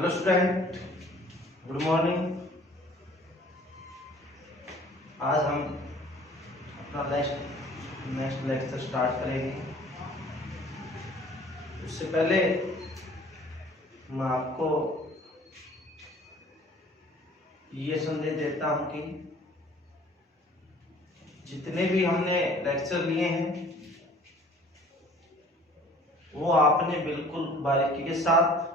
Hello student, good morning. आज हम अपना नेक्स्ट लेक्चर स्टार्ट करेंगे। उससे पहले मैं आपको ये संदेश देता हूं कि जितने भी हमने लेक्चर लिए हैं वो आपने बिल्कुल बारीकी के साथ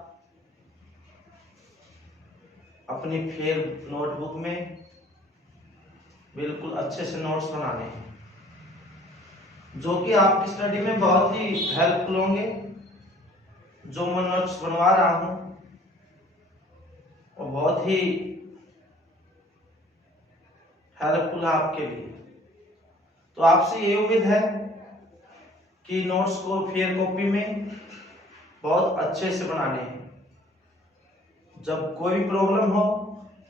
अपनी फेयर नोटबुक में बिल्कुल अच्छे से नोट्स बनाने हैं, जो कि आपकी स्टडी में बहुत ही हेल्पफुल होंगे। जो मैं नोट्स बनवा रहा हूं वो बहुत ही हेल्पफुल है आपके लिए। तो आपसे ये उम्मीद है कि नोट्स को फेयर कॉपी में बहुत अच्छे से बनाने हैं। जब कोई भी प्रॉब्लम हो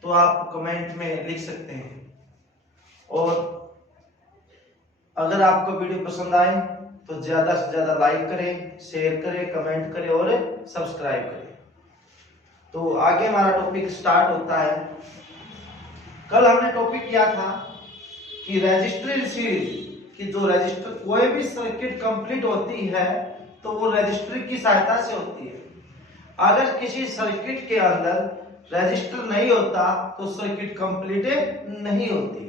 तो आप कमेंट में लिख सकते हैं, और अगर आपको वीडियो पसंद आए तो ज्यादा से ज्यादा लाइक करें, शेयर करें, कमेंट करें और सब्सक्राइब करें। तो आगे हमारा टॉपिक स्टार्ट होता है। कल हमने टॉपिक किया था कि रजिस्टर सीरीज की जो रजिस्टर कोई भी सर्किट कंप्लीट होती है तो वो रजिस्टर की सहायता से होती है। अगर किसी सर्किट के अंदर रजिस्टर नहीं होता तो सर्किट कंप्लीट नहीं होती।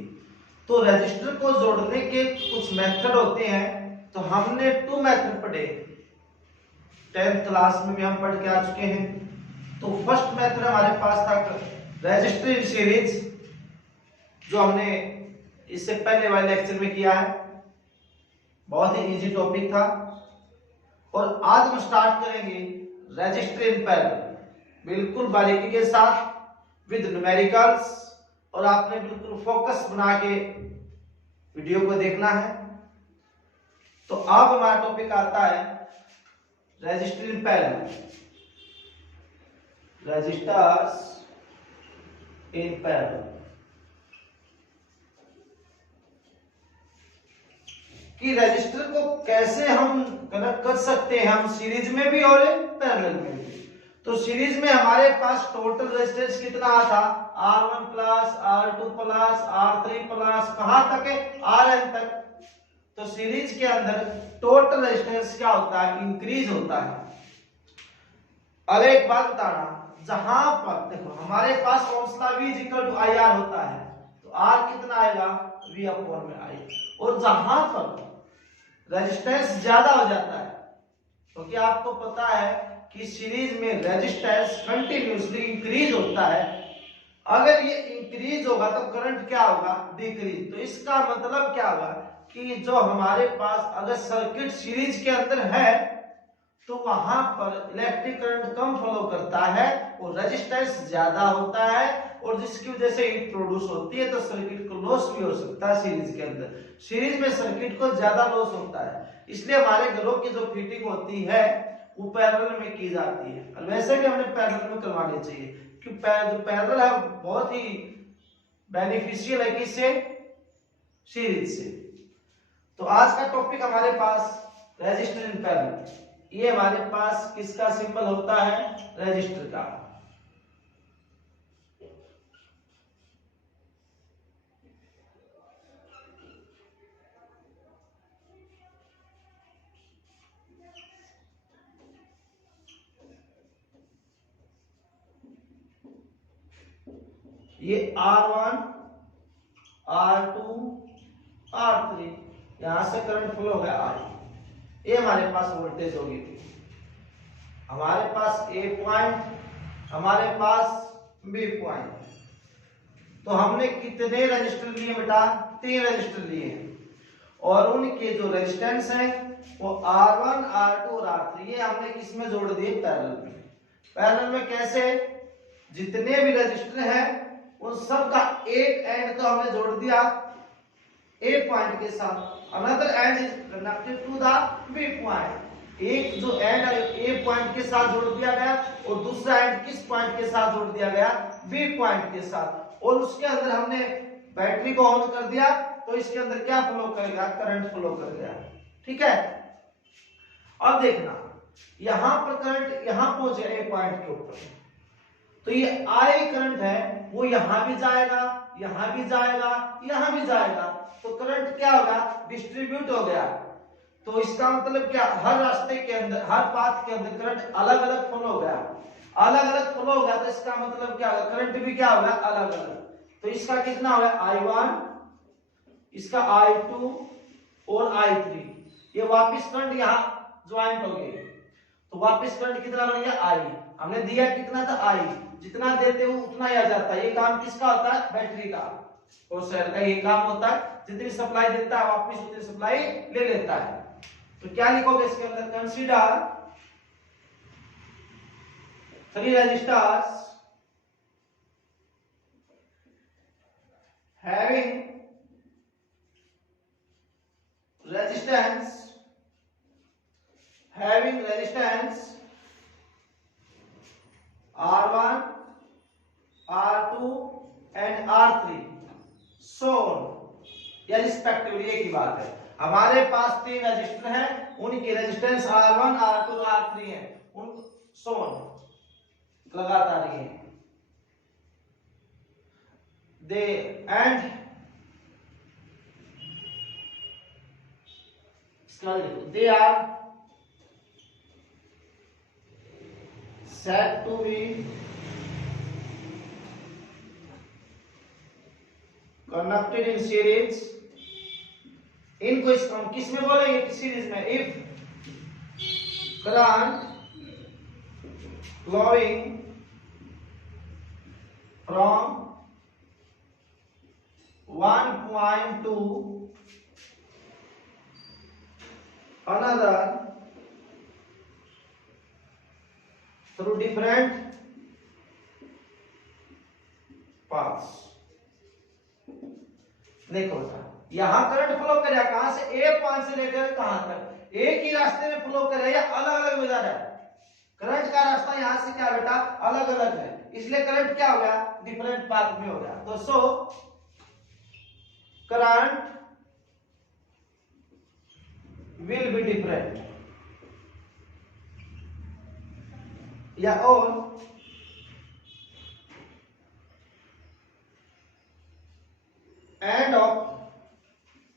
तो रजिस्टर को जोड़ने के कुछ मेथड होते हैं। तो हमने 2 मेथड पढ़े, 10th क्लास में भी हम पढ़ के आ चुके हैं। तो फर्स्ट मेथड हमारे पास था रजिस्टर इन सीरीज, जो हमने इससे पहले वाले लेक्चर में किया है। बहुत ही इजी टॉपिक था। और आज हम स्टार्ट करेंगे रजिस्टर इन पैरेलल, बिल्कुल बारीकी के साथ विद न्यूमेरिकल्स, और आपने बिल्कुल फोकस बना के वीडियो को देखना है। तो अब हमारा टॉपिक आता है register in parallel. Registers in parallel कि रजिस्टर को कैसे हम कनेक्ट कर सकते हैं, हम सीरीज में भी और पैरेलल में भी। तो सीरीज में हमारे पास टोटल रेजिस्टेंस कितना था, R1 plus R2 plus R3 plus कहां तक है, Rn तक। तो सीरीज के अंदर टोटल रेजिस्टेंस क्या होता है, इंक्रीज होता है। अब एक बात बताना, जहां पर देखो हमारे पास ओम्स V = IR होता है, तो R कितना आएगा, V/I। और जहां पर रेजिस्टेंस ज्यादा हो जाता है, क्योंकि आपको पता है कि सीरीज में रेजिस्टेंस कंटिन्यूअसली इंक्रीज होता है। अगर ये इंक्रीज होगा तो करंट क्या होगा, डिक्रीज। तो इसका मतलब क्या होगा कि जो हमारे पास अगर सर्किट सीरीज के अंदर है तो वहां पर इलेक्ट्रिक करंट कम फ्लो करता है और रेजिस्टेंस ज्यादा होता है, और जिसकी वजह से हीट प्रोड्यूस होती है। तो सर्किट को लॉस भी हो सकता है सीरीज के अंदर। सीरीज में सर्किट को ज्यादा लॉस होता है, इसलिए हमारे घरों की जो फिटिंग होती है वो पैरेलल में की जाती है। और वैसे भी हमें पैरेलल में करवानी चाहिए, क्योंकि जो पैरेलल है बहुत ही बेनिफिशियल है किससे, सीरीज से। तो आज का टॉपिक हमारे पास रेजिस्टर इन पैरेलल। ये हमारे पास किसका सिंबल होता है, रेजिस्टर का। ये R1 R2 R3, यहां से करंट फ्लो हो गया I। ये हमारे पास वोल्टेज होगी। हमारे पास A पॉइंट, हमारे पास B पॉइंट। तो हमने कितने रजिस्टर लिए बेटा, 3 रजिस्टर लिए हैं, और उनके जो रेजिस्टेंस है वो R1 R2 और R3, ये हमने किसमें जोड़ दिए, पैरेलल में। पैरेलल में कैसे, जितने भी रजिस्टर हैं उन सब का एक एंड तो हमने जोड़ दिया A पॉइंट के साथ, another end is connected to the B point. एक जो एंड है A पॉइंट के साथ जोड़ दिया गया, और दूसरा एंड किस पॉइंट के साथ जोड़ दिया गया, B पॉइंट के साथ। और उसके अंदर हमने बैटरी को ऑन कर दिया, तो इसके अंदर क्या फ्लो करेगा, करंट फ्लो कर गया। ठीक है। अब देखना, यहां पर करंट यहां पहुंचे A पॉइंट के ऊपर, तो ये I करंट है वो यहां भी जाएगा, यहां भी जाएगा, यहां भी जाएगा, तो करंट क्या होगा, डिस्ट्रीब्यूट हो गया। तो इसका मतलब क्या, हर रास्ते के अंदर, हर पाथ के अंदर करंट अलग अलग फ्लो हो गया, अलग अलग फ्लो हो गया। तो इसका मतलब क्या होगा, करंट भी क्या होगा, अलग अलग। तो इसका कितना होगा I1, इसका I2 और I3, ये वापिस करंट यहाँ ज्वाइंट हो गए, तो वापिस करंट कितना बन गया, I। हमने दिया कितना था, I, जितना देते हो उतना ही आ जाता है। ये काम किसका होता है, बैटरी का और सेल का ये काम होता है, जितनी सप्लाई देता है वापिस उतनी सप्लाई ले लेता है। तो क्या लिखोगे इसके अंदर, consider 3 resistors having resistance R1, R2 and R3 shown, या रिस्पेक्टिवली एक ही बात है। हमारे पास 3 रजिस्टर हैं, उनकी रेजिस्टेंस R1, R2, R3 है, उन shown लगातार ये दे and they are said to be connected in series। इनको हम किस में बोलेंगे, सीरीज में। If current flowing from one point to another through different paths। देखो यहां करंट फ्लो करेगा कहां से, ए पॉइंट से लेकर कहां तक, एक ही रास्ते में फ्लो करेगा या अलग अलग हो जा रहा है। करंट का रास्ता यहां से क्या बेटा, अलग अलग है, इसलिए करंट क्या हो गया, डिफरेंट पाथ में हो गया। तो so current will be different, या और end of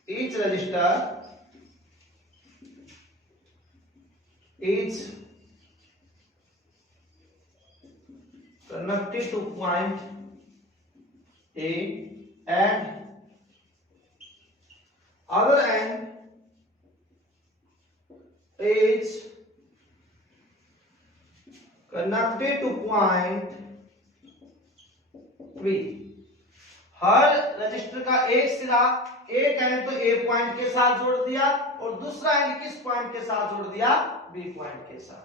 each resistor is connected to point A and other end is connected to point B। Her register का एक सिरा, एक एंड तो ए पॉइंट के साथ जोड़ दिया और दूसरा एंड किस पॉइंट के साथ जोड़ दिया, बी पॉइंट के साथ।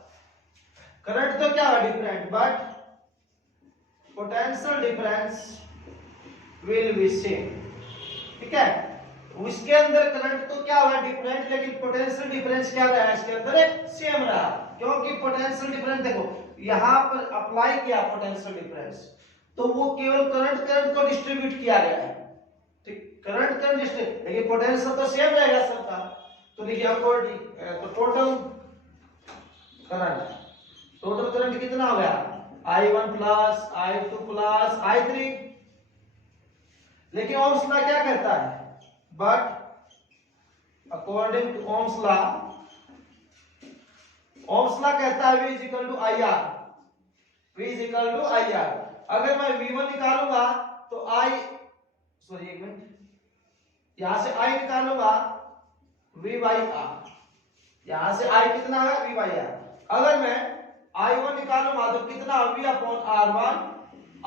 करंट तो क्या है different, but potential difference will be same. ठीक है, उसके अंदर करंट तो क्या हुआ डिफरेंट, लेकिन पोटेंशियल डिफरेंस क्या रहा, इसके अंदर सेम रहा। क्योंकि पोटेंशियल डिफरेंस देखो यहां पर अप्लाई किया पोटेंशियल डिफरेंस, तो वो केवल करंट को डिस्ट्रीब्यूट किया गया है। ठीक, करंट डिस्ट्रीब्यूट, लेकिन पोटेंशियल तो सेम रहेगा सबका। तो देखिए अकॉर्डिंग तो टोटल करंट कितना हो गया, I1 plus I2 plus I3। लेकिन ओम्स लॉ क्या कहता है, but according to Ohm's law कहता है V is equal to IR, V is equal to IR। अगर मैं V1 निकालूंगा तो एक मिनट, यहां से I निकालूंगा V बाई R, यहां से I कितना है V बाई R। अगर मैं I1 निकालूंगा तो कितना V अपॉन R1,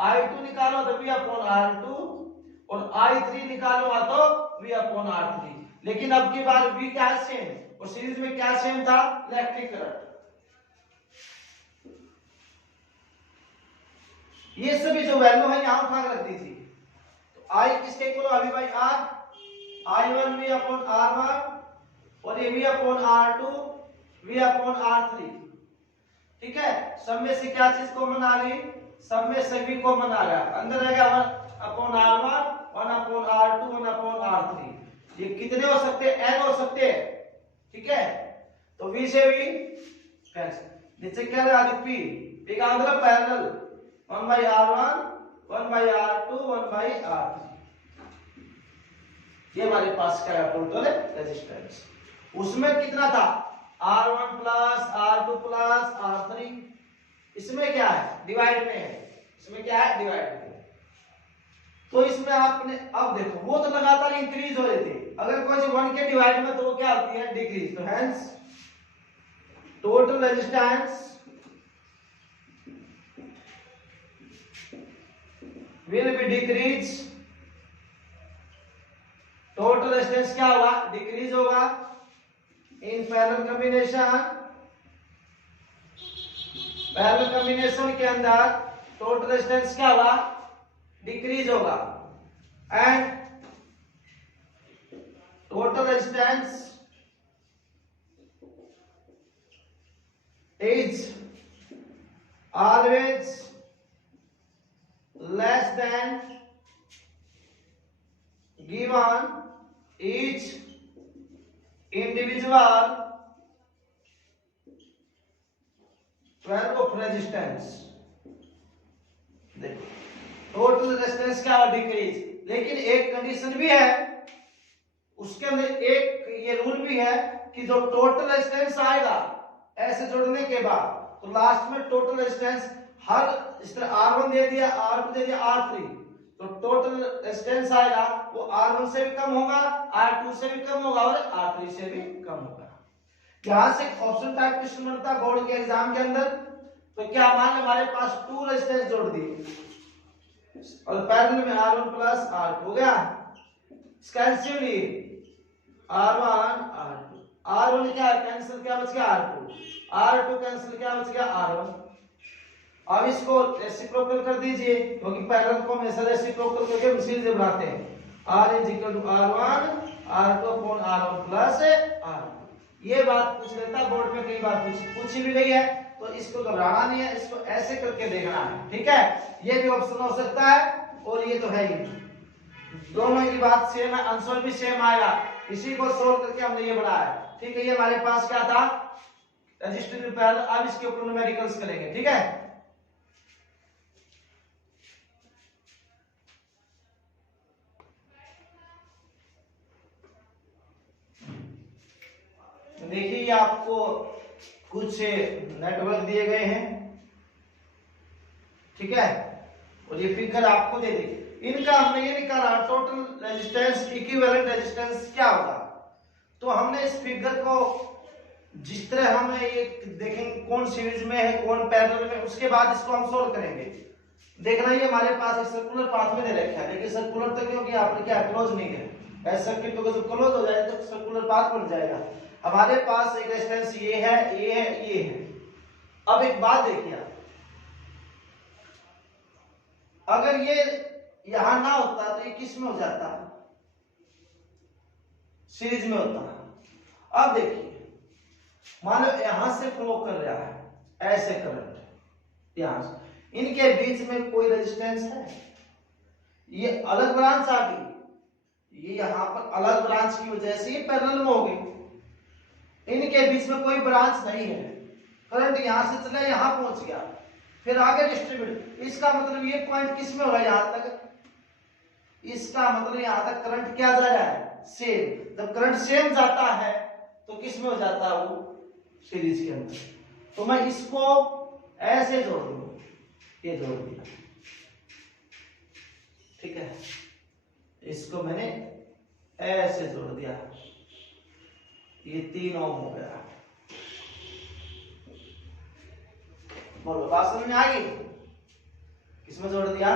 I2 निकालूंगा तो V अपॉन R2 और I3 निकालूंगा तो V अपॉन R3। लेकिन अब की बार V क्या है, सेम, और सीरीज में क्या सेम था, इलेक्ट्रिक करंट। ये सभी जो वैल्यू है यहां उठा रख दी थी। तो I किसके इक्वल होगा, V by R, I1 V upon R1 और ये V upon R2 V upon R3। ठीक है, सब में से क्या चीज कॉमन आ गई, सब में से V कॉमन आ गया, अंदर रहेगा 1 upon R1 1 upon R2 1 upon R3। ये कितने हो सकते हैं, n हो सकते हैं। ठीक है, तो V से V कैंसिल, नीचे क्या रहा P, P का मतलब पैरेलल, 1/R1, 1/R2, 1/R3। ये हमारे पास क्या है टोटल रेजिस्टेंस। उसमें कितना था R1 plus R2 plus R3। इसमें क्या है डिवाइड में है, इसमें क्या है डिवाइड में। तो इसमें आपने अब देखो वो तो लगातार इंक्रीज हो रही थी, अगर कोई 1 के डिवाइड में तो वो क्या होती है डिक्रीज। तो hence total resistance will be decrease। Total resistance क्या होगा डिक्रीज होगा in parallel combination. Parallel combination के अंदर टोटल रेजिस्टेंस क्या होगा डिक्रीज होगा and total resistance is always less than given each individual value of resistance। देखो टोटल रेजिस्टेंस क्या हुआ डिक्रीज, लेकिन एक कंडीशन भी है उसके अंदर, एक ये रूल भी है कि जो टोटल रेजिस्टेंस आएगा ऐसे जोड़ने के बाद तो लास्ट में टोटल रेजिस्टेंस हर इस तरह R1 दे दिया, R2 दे दिया, R3, तो टोटल रेजिस्टेंस आएगा वो R1 से भी कम होगा, R2 से भी कम होगा और R3 से भी कम होगा। यहां से ऑप्शन टाइप क्वेश्चन बनता है बोर्ड के एग्जाम के अंदर। तो क्या मान लो हमारे पास 2 रेजिस्टेंस जोड़ दिए और पैरेलल में R1 प्लस R2 हो गया, कैंसिल लिए R1 R2, R1 क्या कैंसिल क्या बच गया R2, R2 कैंसिल क्या बच गया R1। अब इसको रेसिप्रोकल कर दीजिए क्योंकि पैरेलल को हमेशा रेसिप्रोकल करके हम सीरीज बनाते हैं। R is equal to R1 R2 upon R1 plus R2। ये बात पूछ लेता बोर्ड में कई बार पूछी भी गई है, तो इसको घबराना नहीं है, इसको ऐसे करके देखना है, ठीक है। ये भी ऑप्शन हो सकता है और ये तो है ही, दोनों की बात सेम है, आंसर भी सेम आएगा। इसी को सोल्व करके हमने ये बनाया, ठीक है। ये हमारे पास क्या था रजिस्टर पैरेलल। अब इसके ऊपर न्यूमेरिकल्स करेंगे, ठीक है। देखिए आपको कुछ नेटवर्क दिए गए हैं, ठीक है, और ये फिगर आपको दे दी। इनका हमने ये निकाला टोटल रेजिस्टेंस इक्विवेलेंट रेजिस्टेंस क्या होगा। तो हमने इस फिगर को जिस तरह हमें ये देखेंगे कौन सीरीज में है कौन पैरेलल में, उसके बाद इसको हम सोल्व करेंगे। देखना ये हमारे पास एक सर्कुलर पाथ में दे रखा है, लेकिन सर्कुलर तक क्योंकि आपने क्या क्लोज नहीं है, ऐसा सर्किट को जब क्लोज हो जाए तो सर्कुलर पाथ बन जाएगा। हमारे पास एक रेजिस्टेंस ये है, ये है, ये है। अब एक बात देखिए आप, अगर ये यहां ना होता तो ये किस में हो जाता, सीरीज में होता। अब देखिए मान लो यहां से फ्लो कर रहा है ऐसे करंट, यहां से इनके बीच में कोई रेजिस्टेंस है, ये अलग ब्रांच आ गई, ये यहां पर अलग ब्रांच की वजह से ये पैरेलल में हो गई। इनके बीच में कोई ब्रांच नहीं है, करंट यहां से चला यहां पहुंच गया, फिर आगे डिस्ट्रीब्यूट। इसका मतलब ये पॉइंट किस में होगा यहां तक, इसका मतलब यहां तक करंट क्या जा रहा है सेम। जब करंट सेम जाता है तो किस में हो जाता है वो सीरीज के अंदर। तो मैं इसको ऐसे जोड़ दूंगा, ये जोड़ दिया, ठीक है, इसको मैंने ऐसे जोड़ दिया, ये 3 ओम हो गया। बोलो बात समझ में आ गई, किसमें जोड़ दिया,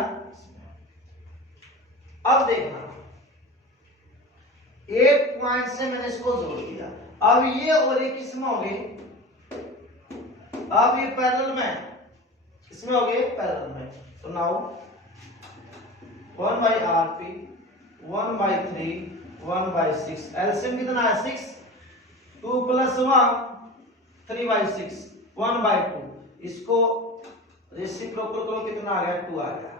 अब देखना एक पॉइंट से मैंने इसको जोड़ दिया, अब ये और ये किसमें हो गए, अब ये पैरेलल में, किसमें हो गए पैरेलल में। तो नाउ 1/Rp 1/3 1/6, एलसीएम कितना है 6, 2 + 1 3/6 1/2। इसको रेसिप्रोकल करो कितना आ गया 2 आ गया।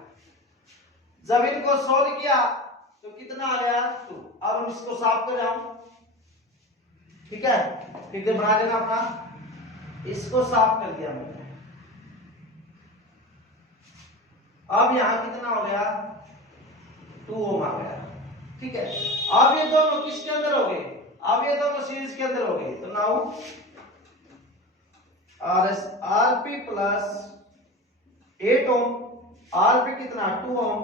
जब इनको सोल्व किया तो कितना आ गया 2। अब हम इसको साफ कर जाऊं, ठीक है, फिगर बना लेना अपना, इसको साफ कर दिया मैंने। अब यहाँ कितना हो गया 2 ओम आ गया। ठीक है, अब ये दोनों किसके अंदर हो गए, अब ये दोनों सीरीज के अंदर हो गए। तो नाउ RS RP प्लस 8 ओम, RP कितना 2 ओम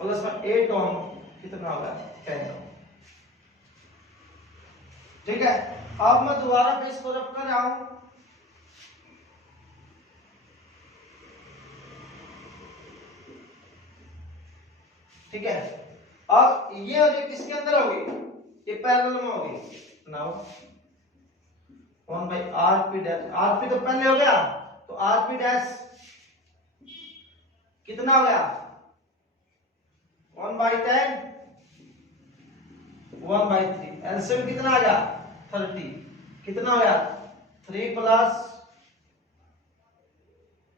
प्लस 8 ओम कितना होगा 10 ओम। ठीक है, अब मैं दोबारा पे इसको रब कर रहा हूं। ठीक है, अब ये और ये किसके अंदर होगी, ये पैरेलल में होगी। Now 1 by RP dash, RP तो पहले हो गया, तो आरपी डैश कितना हो गया 1 बाई 10 1 बाई 3, एलसीएम कितना आ गया 30, कितना हो गया 3 प्लस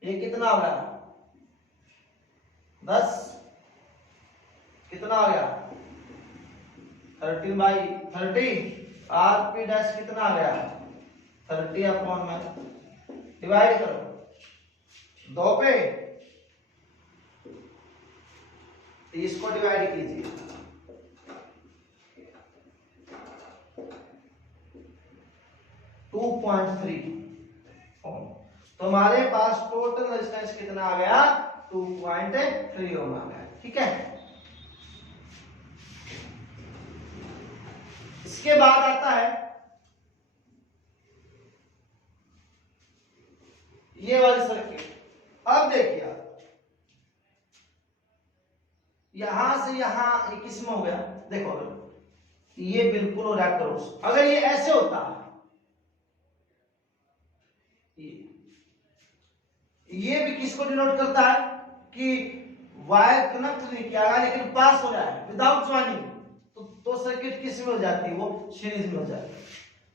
ये कितना हो गया 10, कितना हो गया 13 बाई 30, आरपी डैश कितना आ गया 30 अपॉन में डिवाइड करो 2 पे, इसको डिवाइड कीजिए 2.3 ओम। तो हमारे पास टोटल रेजिस्टेंस कितना आ गया 2.3 ओम आ गया। ठीक है, इसके बाद आता है ये वाली सर्किट। अब देखिए आप यहां से यहां ये किसमें हो गया, देखो ये बिल्कुल हो रहा क्रॉस। अगर ये ऐसे होता ये भी किसको डिनोट करता है कि वायर कनेक्ट नहीं किया गया लेकिन पास हो रहा है विदाउट ज्वाइनिंग, तो सर्किट किस में हो जाती है, वो सीरीज में हो जाती है।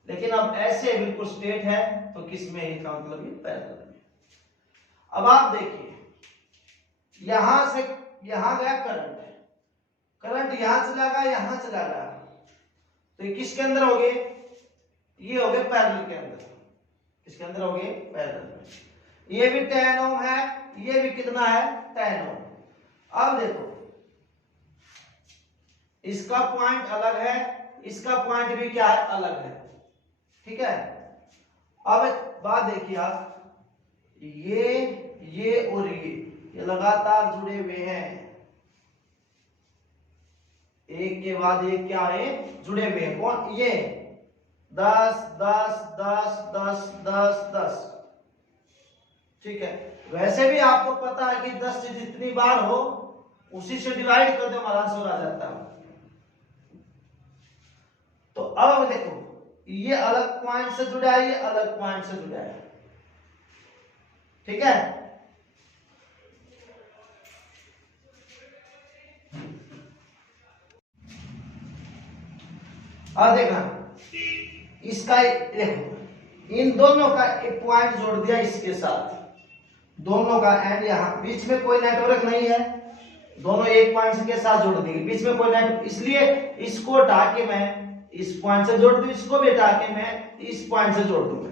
लेकिन अब ऐसे बिल्कुल स्ट्रेट है तो किस में है, इसका मतलब ये पैरेलल में। अब आप देखिए यहां से यहां गया करंट, करंट यहां चला गया यहां चला गया, तो ये किसके अंदर हो गए, ये हो गए पैरेलल के अंदर। किसके अंदर हो गए, पैरेलल में। ये भी 10 ओम है, ये भी कितना है 10 ओम। अब देखो इसका पॉइंट अलग है, इसका पॉइंट भी क्या है अलग है। ठीक है, अब बात देखिए आप, ये और ये लगातार जुड़े हुए हैं, एक के बाद एक क्या है जुड़े हुए हैं। कौन, ये 10 10 10 10 10 10। ठीक है, वैसे भी आपको पता है कि 10 से जितनी बार हो उसी से डिवाइड कर दो, हमारा आंसर आ जाता है। तो अब देखो ये अलग पॉइंट से जुड़ा है, ये अलग पॉइंट से जुड़ा है। ठीक है, अब देखना इसका देखो इन दोनों का एक पॉइंट जोड़ दिया इसके साथ, दोनों का एंड यहां बीच में कोई नेटवर्क नहीं है, दोनों एक पॉइंट के साथ जोड़ देंगे, बीच में कोई नेटवर्क, इसलिए इसको हटा के मैं इस पॉइंट से जोड़ दूं, इसको भी हटा के मैं इस पॉइंट से जोड़ दूंगा।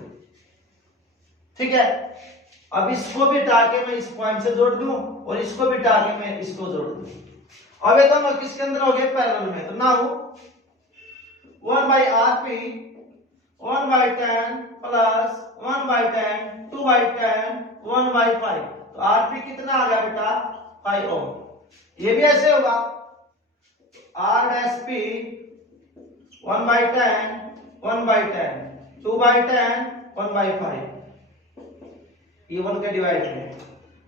ठीक है, अब इसको भी हटा के मैं इस पॉइंट से जोड़ दूं और इसको भी हटा के मैं इसको जोड़ दूं। अब ये दोनों किसके अंदर हो गए पैरेलल में। तो now 1 by RP 1 by 10 plus 1 by 10 2 by 10 1 by 5। तो RP कितना आ गया बेटा 5 ओम। ये भी ऐसे होगा R dash P 1 by 10 1 by 10 2 by 10 1 by 5, ये 1 के डिवाइड में,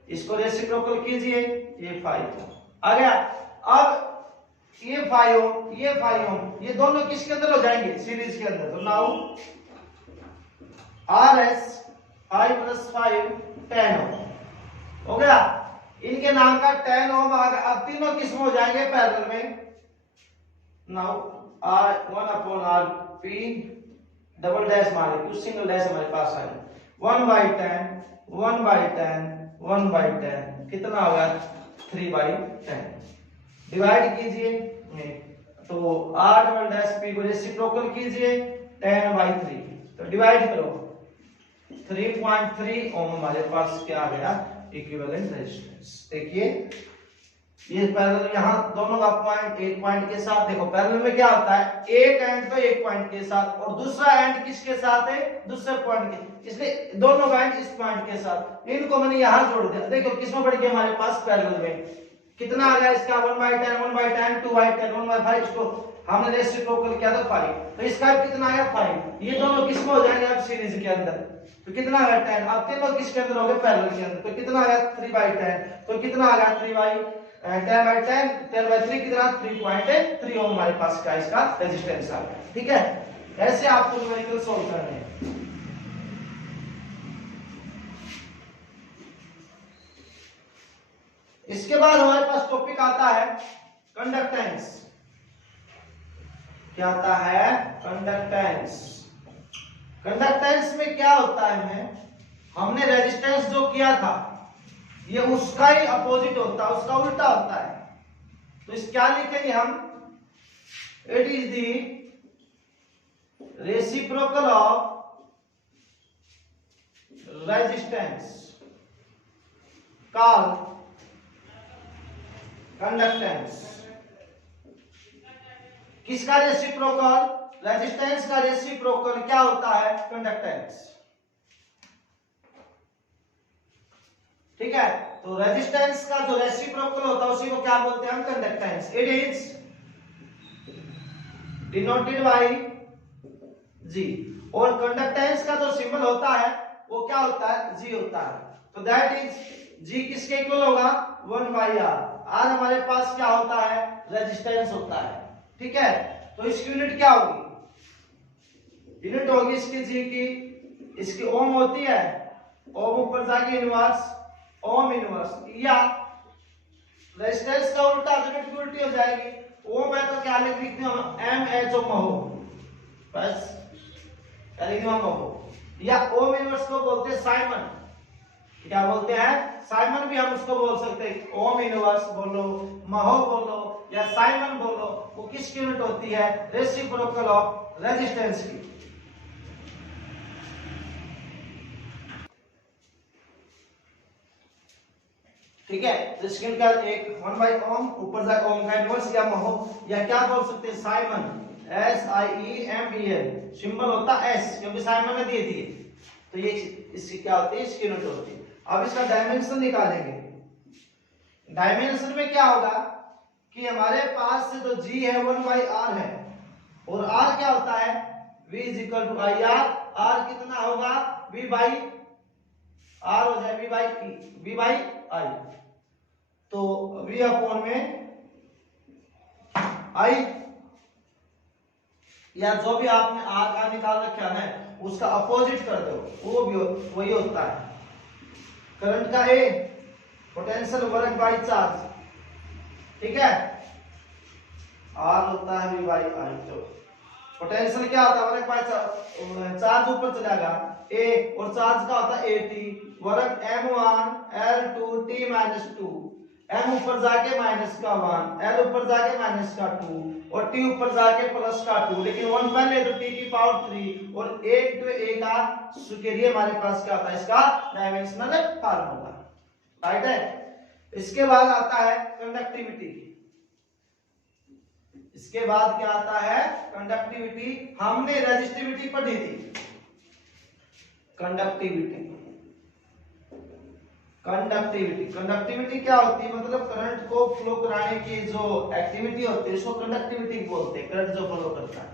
इसको रेसिप्रोकल कीजिए, ये 5 आ गया। अब ये 5 ओम ये 5 ओम ये दोनों किसके अंदर हो जाएंगे सीरीज के अंदर। तो नाउ RS 5 प्लस 5 10 ओम हो गया, इनके नाम का 10 ओम आ गया। अब तीनों किस में हो जाएंगे पैरेलल में। Now R1 upon RP double dash मारे कुछ सिंगल डैश हमारे पास आए 1 बाई 10 1 बाई 10 1 बाई 10 कितना होगा 3 बाई 10। डिवाइड कीजिए तो R डबल डैश P को रेसिप्रोकल कीजिए 10 बाई 3, तो डिवाइड करो 3.3 ओम हमारे पास क्या आ गया इक्विवेलेंट रेजिस्टेंस। देखिए ये पैरेलल, यहाँ दोनों का पॉइंट एक पॉइंट के साथ, देखो पैरेलल में क्या होता है, एक एंड तो एक पॉइंट के साथ और दूसरा एंड किसके साथ है, दूसरे पॉइंट के, इसलिए दोनों का एंड इस पॉइंट के साथ, इनको मैंने यहाँ जोड़ दिया। देखो किसमें बढ़ गया हमारे पास पैरेलल में, कितना आ गया इसका 1/10 1/10 2/10 1/5, इसको हमने रेसिप्रोकल किया था 5, तो इसका कितना आया 5। ये दोनों किसमें हो जाएंगे अब सीरीज के अंदर, तो कितना आ गया 10। अब तीनों किसके अंदर हो गए, पैरेलल के अंदर, तो कितना आ गया 3/10, तो कितना आ गया 3/10 10/3 कितना 3.3 ओम हमारे पास का इसका रेजिस्टेंस आ गया। ठीक है, ऐसे आपको न्यूमेरिकल सॉल्व करने हैं। इसके बाद हमारे पास टॉपिक आता है कंडक्टेंस। क्या आता है, कंडक्टेंस। कंडक्टेंस में क्या होता है, हमने रेजिस्टेंस जो किया था ये उसका ही अपोजिट होता है, उसका उल्टा होता है। तो इस क्या लिखेंगे हम, it is the reciprocal of resistance called conductance. किसका रेसिप्रोकल, रेजिस्टेंस का रेसिप्रोकल क्या होता है, कंडक्टेंस। ठीक है, तो रेजिस्टेंस का जो रेसिप्रोकल होता है उसी को क्या बोलते हैं हम, conductance. It is denoted by G, और कंडक्टेंस का जो सिंबल होता है वो क्या होता है, जी होता है। तो दैट इज जी किसके इक्वल होगा, 1/r। आज हमारे पास क्या होता है, रेजिस्टेंस होता है। ठीक है, तो इसकी यूनिट क्या होगी, यूनिट होगी इसकी जी की, इसकी ओम होती है, ओम ऊपर जाके इनवर्स, ओम इनवर्स, या रेजिस्टेंस का उल्टा यूनिट की उल्टी हो जाएगी, ओम है तो क्या लिखते हैं एम एच ओम हो, बस क्या लिखते हैं, या ओम इनवर्स को बोलते हैं साइमन। क्या बोलते हैं, साइमन भी हम उसको बोल सकते हैं, ओम इनवर्स बोलो, महो बोलो या साइमन बोलो, वो किसकी यूनिट होती है, रेसिप्रोकल ऑफ रेजिस्टेंस की। ठीक है, तो इसके का एक 1/ओम ऊपर जाए ओम का इनवर्स या महो, या क्या बोल सकते हैं साइमन, SIEMEN, सिंबल होता है S क्योंकि साइमन ने दिए दिए, तो ये इसकी क्या होती है, इसकी यूनिट होती है। अब इसका डायमेंशन निकालेंगे। डायमेंशन में क्या होगा कि हमारे पास जो G है 1/r है, और R क्या होता है, V = IR, R कितना होगा, V/R हो जाए, V/I, तो V अपॉन में I, या जो भी आपने R का निकाल रखा है उसका अपोजिट कर दो, वो भी वही होता है। करंट का A, potential work by charge, ठीक है, R होता है V/I, तो पोटेंशियल क्या होता है, वर्क बाय चार्ज ऊपर चलेगा A, और चार्ज का होता है AT, work M1 L2 T-2, M ऊपर जाके माइनस का 1, L ऊपर जाके माइनस का 2, और T ऊपर जाके प्लस का 2, लेकिन 1 पहले तो T की पावर 3, और 1 to A का सुकेरियर हमारे पास क्या आता है, इसका डायमेंशनल फार्मूला, राइट है। इसके बाद आता है कंडक्टिविटी। इसके बाद क्या आता है, कंडक्टिविटी। हमने रेजिस्टिविटी पढ़ी थी, कंडक्टिविटी। कंडक्टिविटी क्या होती है, मतलब करंट को फ्लो कराने की जो एक्टिविटी होती है उसको कंडक्टिविटी बोलते हैं, करंट जो फ्लो करता है।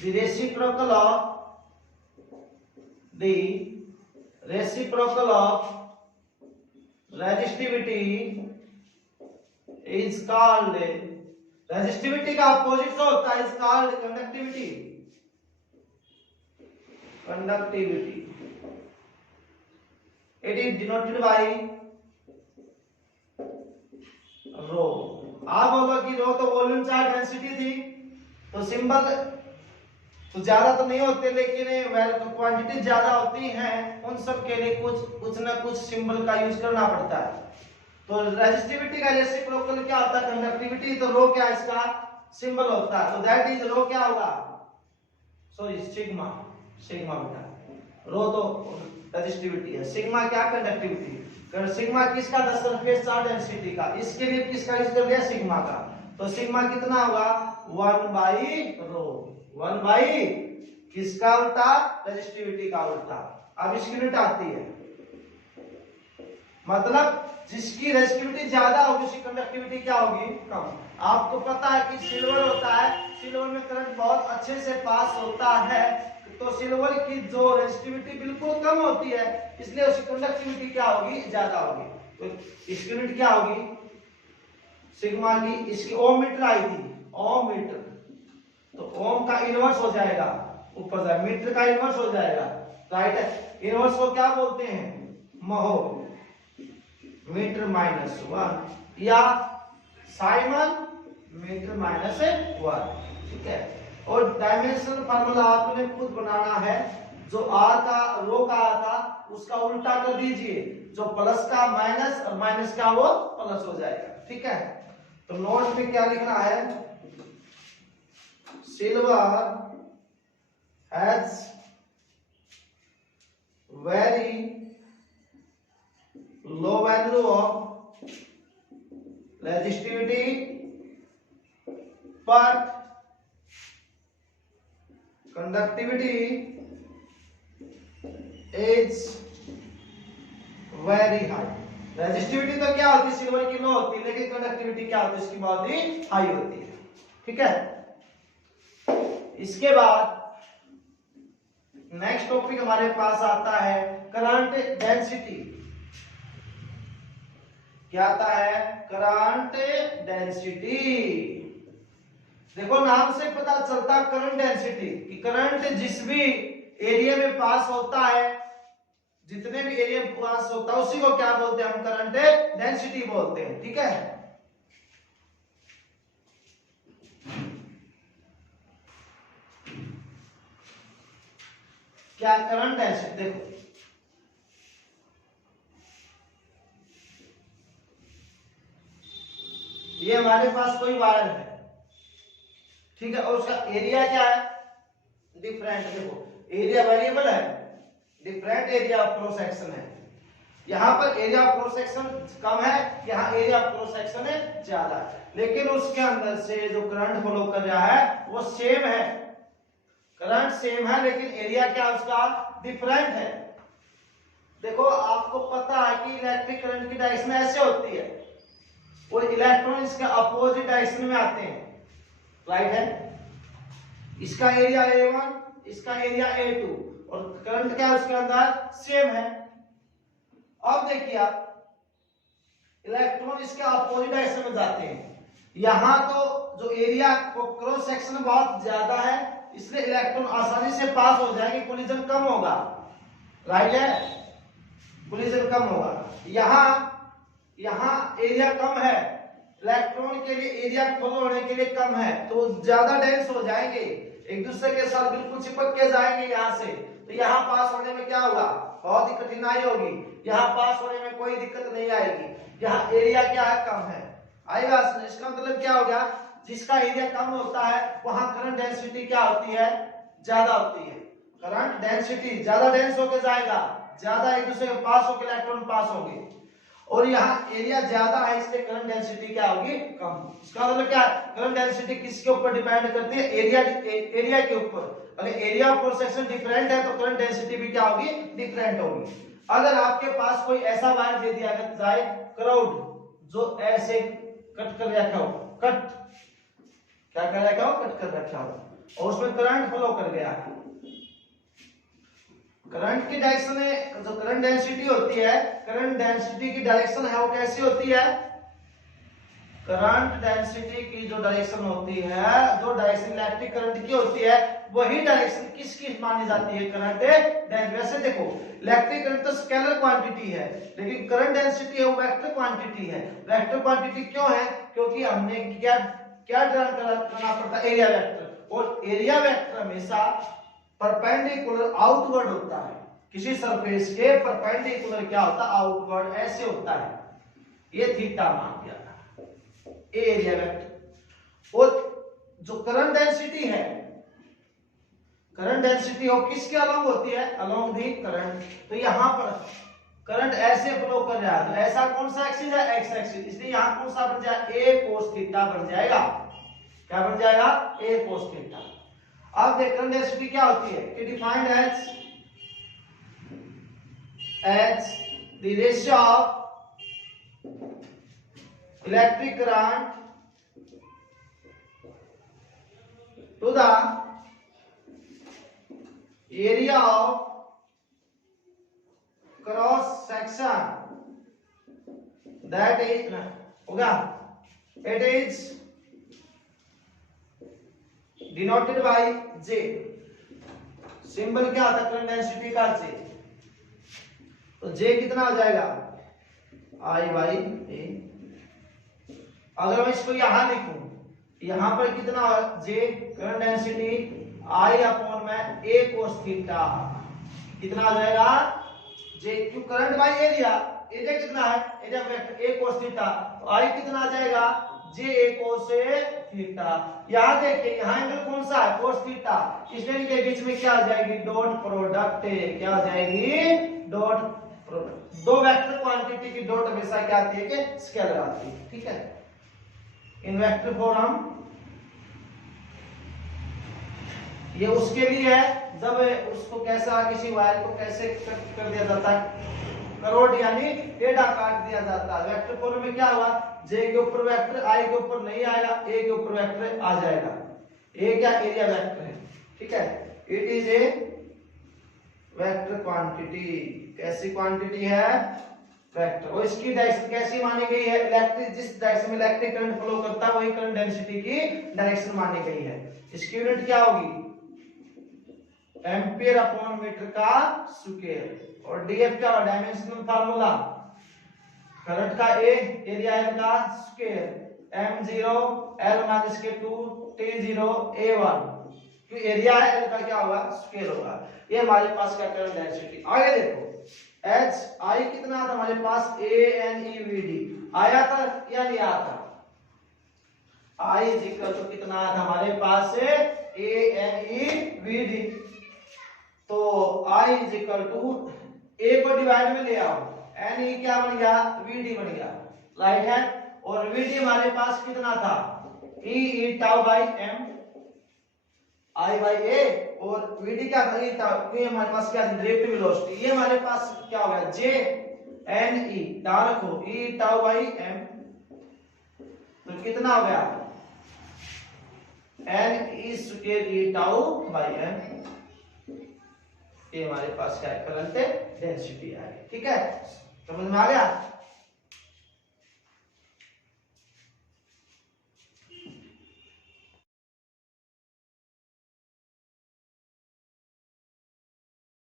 The reciprocal of resistivity is called, resistivity का अपोजिट जो होता है is called conductivity. It is denoted by rho। आप बोलो कि rho तो वॉल्यूम चार्ज डेंसिटी थी, तो सिंबल तो ज्यादा तो नहीं होते, लेकिन क्वांटिटी ज्यादा होती हैं, उन सब के लिए कुछ ना कुछ सिंबल का यूज करना पड़ता है। तो रेजिस्टिविटी का रेसिप्रोकल क्या होता है, कंडक्टिविटी, तो रो क्या इसका सिंबल होता है, तो दैट इज रो क्या होगा, सॉरी सिग्मा बेटा, रो तो रेजिस्टिविटी है, सिग्मा क्या कंडक्टिविटी। सिग्मा किसका था? सरफेस चार्ज डेंसिटी का। इसके लिए किसका यूज कर लिया? सिग्मा का। तो सिग्मा कितना होगा? 1/ρ। 1 किसका उल्टा? रेजिस्टिविटी का उल्टा। अब इसकी यूनिट आती है, मतलब जिसकी रेजिस्टिविटी ज्यादा होगी उसकी कंडक्टिविटी क्या होगी? कम। आपको पता है कि सिल्वर होता है, सिल्वर में करंट बहुत अच्छे से पास होता है, तो सिल्वर की जो रेजिस्टिविटी बिल्कुल कम होती है, इसलिए उसकी कंडक्टिविटी क्या होगी? ज्यादा होगी। तो इसकी यूनिट क्या होगी? सिग्मा की। इसकी ओम मीटर आई थी, ओम मीटर, तो ओम का इनवर्स हो जाएगा, ऊपर जाए मीटर का इनवर्स हो जाएगा, राइट है। इनवर्स को क्या बोलते हैं? महो, मीटर -1 या साइमन मीटर -1, ठीक है। और डायमेंशन फार्मूला आपने खुद बनाना है। जो आर का रो का था उसका उल्टा कर दीजिए, जो प्लस का माइनस और माइनस का वो प्लस हो जाएगा, ठीक है। तो नोट में क्या लिखना है? Silver has very low value of resistivity but conductivity is very high। Resistivity तो क्या होती है? सिल्वर की लो होती है, लेकिन कंडक्टिविटी क्या होती है? इसकी बहुत ही हाई होती है, ठीक है। इसके बाद नेक्स्ट टॉपिक हमारे पास आता है करंट डेंसिटी। क्या आता है? Current density. देखो नाम से पता चलता करंट डेंसिटी कि करंट जिस भी एरिया में पास होता है, जितने भी एरिया में पास होता है उसी को क्या बोलते हैं? हम करंट डेंसिटी बोलते हैं, ठीक है। क्या करंट डेंसिटी? देखो ये हमारे पास कोई वायर है, ठीक है, और उसका एरिया क्या है? डिफरेंट। देखो एरिया वेरिएबल है, different area of cross section है। यहाँ पर एरिया ऑफ क्रॉस सेक्शन कम है, यहाँ एरिया ऑफ क्रॉस सेक्शन है ज्यादा है, लेकिन उसके अंदर से जो करंट फ्लो कर रहा है वो सेम है। करंट सेम है लेकिन एरिया क्या उसका डिफरेंट है। देखो आपको पता है कि इलेक्ट्रिक करंट की डायरेक्शन ऐसे होती है और इलेक्ट्रॉन इसके अपोजिट डायरेक्शन में आते हैं, राइट है। इसका एरिया A1, इसका एरिया A2 और करंट क्या उसके अंदर सेम है। अब देखिए आप, इलेक्ट्रॉन इसके अपोजिट डायरेक्शन में जाते हैं। यहां तो जो एरिया क्रॉस सेक्शन बहुत ज्यादा है, इसलिए इलेक्ट्रॉन आसानी से पास हो जाएंगे, कोलिजन कम होगा, राइट है, कोलिजन कम होगा। यहां एरिया कम है, इलेक्ट्रॉन के लिए एरिया फ्लो होने के लिए कम है, तो ज्यादा डेंस हो जाएंगे, एक दूसरे के साथ बिल्कुल चिपक के जाएंगे यहां से। तो यहां पास होने में क्या होगा? बहुत ही कठिनाई होगी। यहां पास होने में कोई दिक्कत नहीं आएगी, यहां एरिया क्या है? कम है। आएगा? इसका मतलब क्या हो गया? जिसका एरिया कम होता है वहां करंट डेंसिटी क्या होती है? ज्यादा होती है। करंट डेंसिटी ज्यादा डेंस होकर जाएगा, ज्यादा एक दूसरे के पास होकर इलेक्ट्रॉन पास होंगे, और यहाँ एरिया ज्यादा है इसलिए करंट डेंसिटी क्या होगी? कम। इसका मतलब क्या? करंट डेंसिटी किसके ऊपर डिपेंड करती है? एरिया के ऊपर। अगर area of cross section different है तो करंट डेंसिटी भी क्या होगी? डिफरेंट होगी। अगर आपके पास कोई ऐसा वायर दे दिया जाए क्राउड, जो ऐसे कट कर रखा हो, कट क्या कर रखा हो? कट कर रखा हो, और उसमें करंट फ्लो कर गया है। करंट की डायरेक्शन में जो करंट डेंसिटी होती है, करंट डेंसिटी की डायरेक्शन है वो कैसी होती है? करंट डेंसिटी की जो डायरेक्शन होती है, जो डायरेक्शन इलेक्ट्रिक करंट की होती है, वही डायरेक्शन किसकी मानी जाती है? Current density. वैसे देखो इलेक्ट्रिक करंट तो स्केलर क्वांटिटी है, लेकिन करंट डेंसिटी है वो वेक्टर क्वांटिटी है। वेक्टर क्वांटिटी क्यों है? क्योंकि हमने क्या करना पड़ता है? एरिया वेक्टर, और एरिया वेक्टर हमेशा परपेंडिकुलर आउटवर्ड होता है। किसी सरफेस के परपेंडिकुलर क्या होता है? आउटवर्ड ऐसे होता है। ये थीटा मान दिया एरिया वेक्टर। और जो करंट डेंसिटी है, करंट डेंसिटी हो किसके अलोंग होती है? Along the current. तो यहां पर करंट ऐसे फ्लो कर रहा है, तो ऐसा कौन सा एक्सिस है, एक्स एक्सिस, इसलिए यहां कौन सा बन जाएगा, ए कोस थीटा बन जाएगा। क्या बन जाएगा, ए कोस थीटा। अब देख करंट डेंसिटी क्या होती है, कि defined as the ratio of electric current to the area of cross section that is होगा, it is denoted by J। Symbol क्या होता है करंट डेंसिटी का, J। तो J कितना हो जाएगा, I बाई A। अगर मैं इसको यहां लिखूं, यहां पर कितना J current density I upon में A कोस थीटा, कितना हो जाएगा J, क्यों करंट बाई एरिया, एरिया कितना है, area vector A cos theta, तो I कितना आ जाएगा J A कोस थीटा। यहां देखिए यहां एंगल कौन सा है, कोस थीटा, इसलिए इनके बीच में क्या आ जाएगी, डॉट प्रोडक्ट। क्या आ जाएगी, डॉट प्रोडक्ट। दो वेक्टर क्वांटिटी की डॉट हमेशा क्या आती है, कि स्केलर आती है, ठीक है। इन वेक्टर फॉर्म ये उसके लिए है जब उसको कैसा, किसी वायर को कैसे कट कर दिया जाता है, करोड़ यानी टेढ़ा काट दिया जाता है। वेक्टर फॉर्म में क्या हुआ, J के ऊपर वेक्टर I के ऊपर नहीं आएगा, A के ऊपर वेक्टर आ जाएगा। A क्या एरिया वेक्टर है, ठीक है। It is a vector quantity, कैसी क्वांटिटी है, वेक्टर। और इसकी डायरेक्शन कैसी मानी गई है, इलेक्ट्रिक, जिस डायरेक्शन में इलेक्ट्रिक करंट फ्लो करता है वही करंट डेंसिटी की डायरेक्शन मानी गई है। इसकी यूनिट क्या होगी, एम्पियर अपॉन मीटर का स्क्वायर। और डीएफ क्या होगा, डायमेंशनल फार्मूला, करंट का ए, एरिया एल का स्क्वायर, m0 l माइनस के 2 t0 a1, क्योंकि एरिया है, एल का क्या होगा, स्क्वायर होगा। ये हमारे पास का करंट डेंसिटी। आगे देखो h I कितना था हमारे पास, ANEVD आया था या नहीं आया था, I इक्वल टू कितना आया था हमारे पास से ANEVD। तो I इक्वल टू A को डिवाइड में ले आओ, NE क्या बन गया, VD बन गया, राइट है। और VD हमारे पास कितना था, E tau by M I by A, और VD क्या था, E टाउ, ये हमारे पास क्या डायरेक्ट वेलोसिटी, ये हमारे पास क्या हो गया, J NE, ध्यान रखो E टाउ बाई M, तो कितना हो गया, NE square E tau by M। ये हमारे पास क्या है, करंट डेंसिटी है, ठीक है, समझ में आ गया।